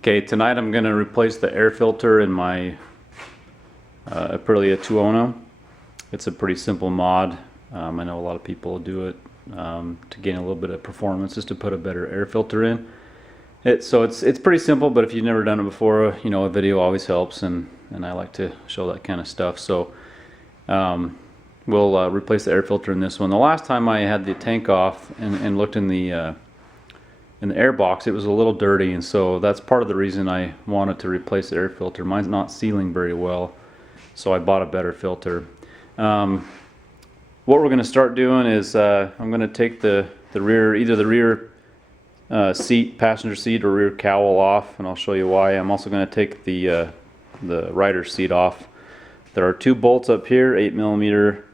Okay, tonight I'm going to replace the air filter in my Aprilia Tuono. It's a pretty simple mod. I know a lot of people do it to gain a little bit of performance, just to put a better air filter in. It's pretty simple, but if you've never done it before, you know, a video always helps, and I like to show that kind of stuff. So we'll replace the air filter in this one. The last time I had the tank off and looked in the air box, it was a little dirty, and so that's part of the reason I wanted to replace the air filter. Mine's not sealing very well, so I bought a better filter. What we're going to start doing is I'm going to take the rear, either the rear seat, passenger seat, or rear cowl off, and I'll show you why. I'm also going to take the rider's seat off. There are two bolts up here, 8mm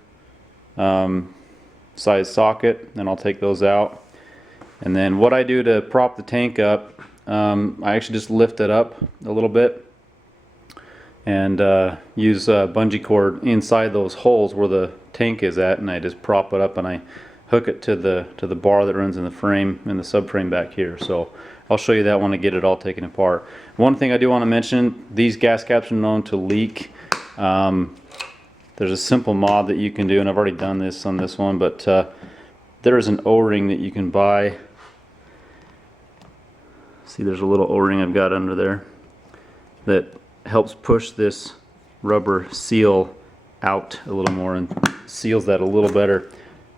size socket, and I'll take those out. And then what I do to prop the tank up, I actually just lift it up a little bit and use bungee cord inside those holes where the tank is at, and I just prop it up and I hook it to the bar that runs in the frame, in the subframe back here. So I'll show you that when I get it all taken apart. One thing I do want to mention, these gas caps are known to leak. There's a simple mod that you can do, and I've already done this on this one, but there is an O-ring that you can buy. See, there's a little O-ring I've got under there that helps push this rubber seal out a little more and seals that a little better.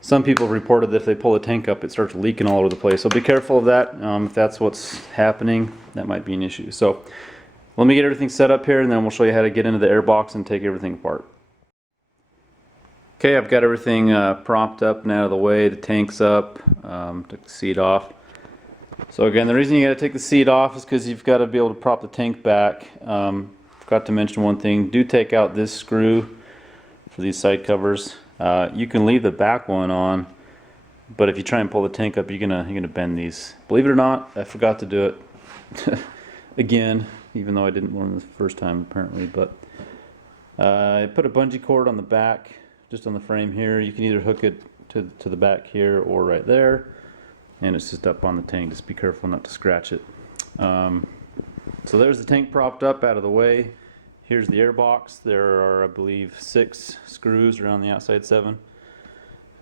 Some people have reported that if they pull the tank up, it starts leaking all over the place, so be careful of that. If that's what's happening, that might be an issue. So let me get everything set up here, and then we'll show you how to get into the air box and take everything apart. Okay, I've got everything propped up and out of the way. The tank's up. Took the seat off. So again, the reason you got to take the seat off is because you've got to be able to prop the tank back. Forgot to mention one thing. Do take out this screw for these side covers. You can leave the back one on, but if you try and pull the tank up, you're gonna bend these. Believe it or not, I forgot to do it again, even though I didn't learn this the first time apparently. But I put a bungee cord on the back, just on the frame here. You can either hook it to the back here or right there, and it's just up on the tank. Just be careful not to scratch it. So there's the tank propped up out of the way. Here's the air box. There are, I believe, 6 screws around the outside, 7,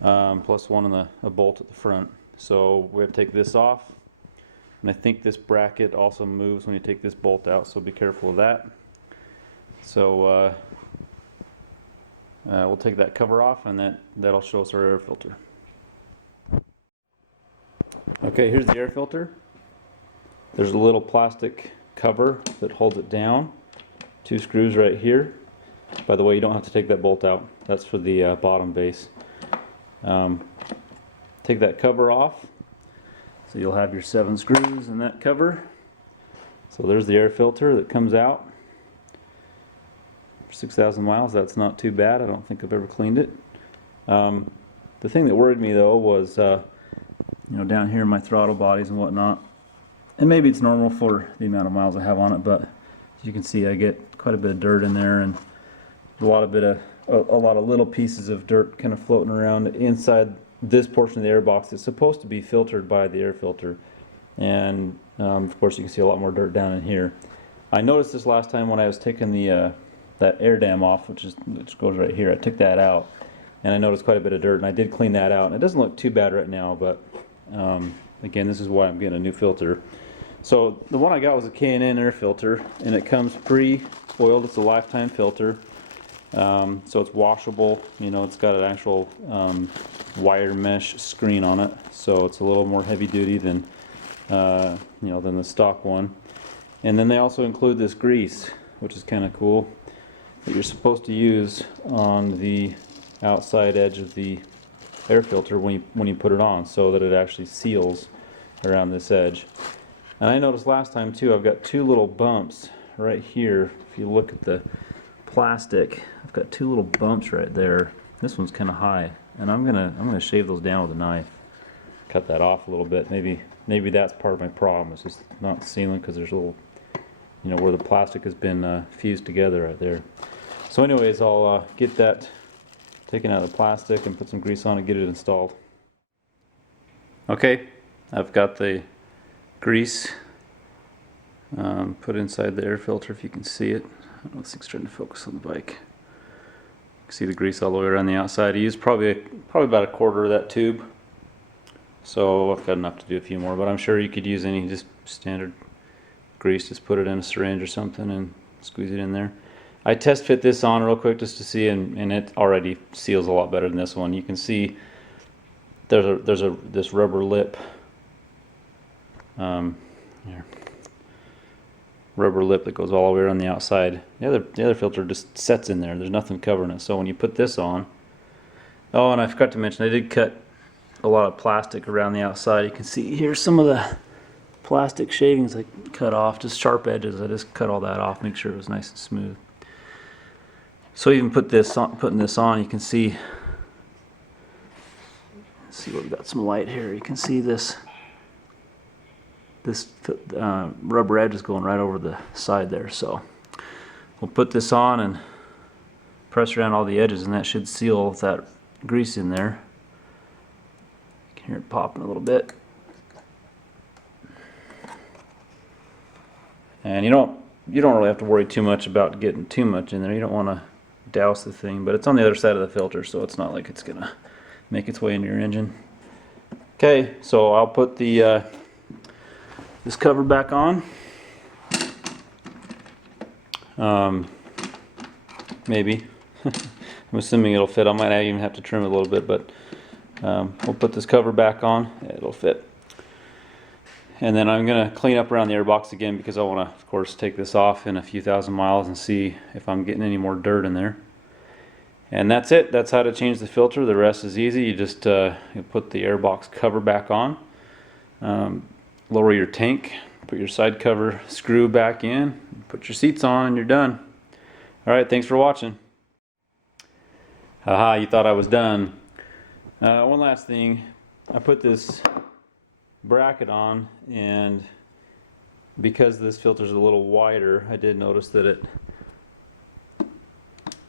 plus one in a bolt at the front. So we have to take this off, and I think this bracket also moves when you take this bolt out, so be careful of that. So we'll take that cover off, and that'll show us our air filter. Okay, here's the air filter. There's a little plastic cover that holds it down. 2 screws right here. By the way, you don't have to take that bolt out. That's for the bottom base. Take that cover off. So you'll have your 7 screws in that cover. So there's the air filter that comes out. For 6,000 miles, that's not too bad. I don't think I've ever cleaned it. The thing that worried me though was, you know, down here in my throttle bodies and whatnot. And maybe it's normal for the amount of miles I have on it, but as you can see, I get quite a bit of dirt in there, and a lot of little pieces of dirt kind of floating around inside this portion of the air box. It's supposed to be filtered by the air filter, and of course you can see a lot more dirt down in here. I noticed this last time when I was taking that air dam off, which goes right here. I took that out, and I noticed quite a bit of dirt, and I did clean that out. And it doesn't look too bad right now, but again, this is why I'm getting a new filter. So the one I got was a K&N air filter, and it comes pre-oiled. It's a lifetime filter, so it's washable. You know, it's got an actual wire mesh screen on it, so it's a little more heavy duty than you know, than the stock one. And then they also include this grease, which is kind of cool, that you're supposed to use on the outside edge of the air filter when you put it on, so that it actually seals around this edge. And I noticed last time too, I've got 2 little bumps right here. If you look at the plastic, I've got 2 little bumps right there. This one's kind of high, and I'm gonna shave those down with a knife. Cut that off a little bit. Maybe that's part of my problem. It's just not sealing because there's a little, you know, where the plastic has been fused together right there. So anyways, I'll get that taken out of the plastic and put some grease on it, get it installed. Okay, I've got the grease put inside the air filter if you can see it. I don't know, this thing's trying to focus on the bike. You can see the grease all the way around the outside. I used probably about a quarter of that tube. So I've got enough to do a few more, but I'm sure you could use any just standard grease. Just put it in a syringe or something and squeeze it in there. I test fit this on real quick just to see, and it already seals a lot better than this one. You can see there's this rubber lip. Here. Rubber lip that goes all the way around the outside. The other filter just sets in there. There's nothing covering it. So when you put this on, oh, and I forgot to mention, I did cut a lot of plastic around the outside. You can see here some of the plastic shavings I cut off, just sharp edges. I just cut all that off, make sure it was nice and smooth. So even putting this on, you can see. Let's see, we've got some light here. You can see this rubber edge is going right over the side there. So we'll put this on and press around all the edges, and that should seal with that grease in there. You can hear it popping a little bit. And you don't really have to worry too much about getting too much in there. You don't want to douse the thing, but it's on the other side of the filter, so it's not like it's gonna make its way into your engine. Okay, so I'll put the this cover back on. Maybe. I'm assuming it'll fit. I might even have to trim it a little bit, but we'll put this cover back on. It'll fit. And then I'm going to clean up around the airbox again, because I want to, of course, take this off in a few thousand miles and see if I'm getting any more dirt in there. And that's it. That's how to change the filter. The rest is easy. You just you put the airbox cover back on. Lower your tank, put your side cover screw back in, put your seats on, and you're done. Alright, thanks for watching. Haha, you thought I was done. One last thing. I put this bracket on, and because this filter's a little wider, I did notice that it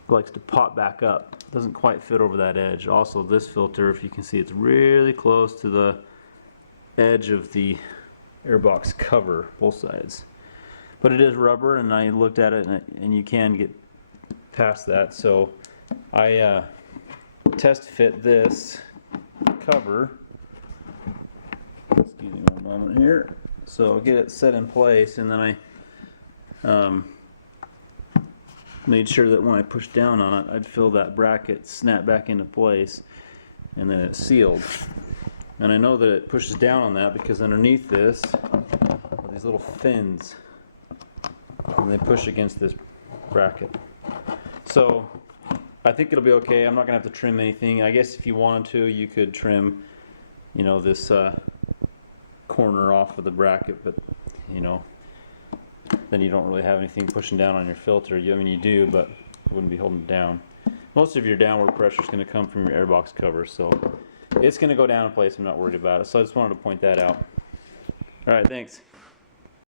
likes to pop back up. It doesn't quite fit over that edge. Also, this filter, if you can see, it's really close to the edge of the airbox cover, both sides. But it is rubber, and I looked at it, and you can get past that. So I test fit this cover. Excuse me one moment here. So I'll get it set in place, and then I made sure that when I pushed down on it, I'd feel that bracket snap back into place, and then it's sealed. And I know that it pushes down on that because underneath this are these little fins, and they push against this bracket. So I think it'll be okay. I'm not gonna have to trim anything. I guess if you wanted to, you could trim, you know, this corner off of the bracket, but you know, then you don't really have anything pushing down on your filter. I mean, you do, but it wouldn't be holding it down. Most of your downward pressure is going to come from your airbox cover, so it's going to go down in place. I'm not worried about it. So I just wanted to point that out. All right, thanks.